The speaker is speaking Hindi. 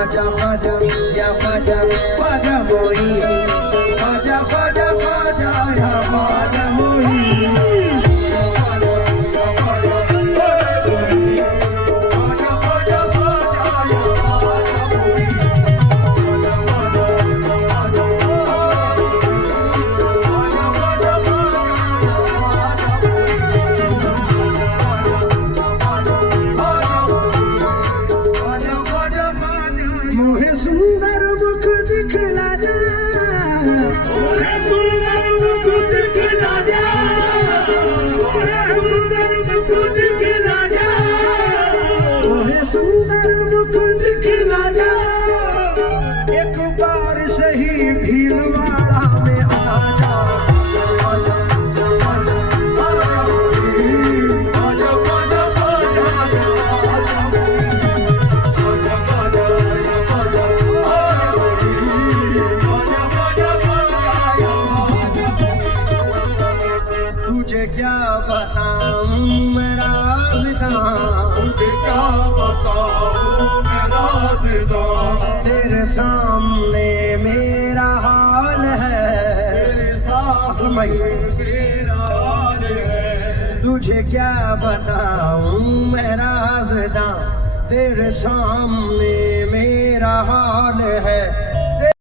ख्वाजा ख्वाजा या ख्वाजा ख्वाजा मोई ख्वाजा ख्वाजा ख्वाजा या ख्वाजा मोई मोहे सुंदर मुख दिखला जा मोहे सुंदर मुख दिखला जा मोहे सुंदर मुख दिखला जा मोहे सुंदर मुख दिखला जा एक बार सही भीलवाड़ा में आ जा तुझे क्या बताऊं मेरा क्या बताऊं मेरा तेरे सामने मेरा हाल है असलम भाई तुझे क्या बताऊं मेरा तेरे सामने मेरा हाल है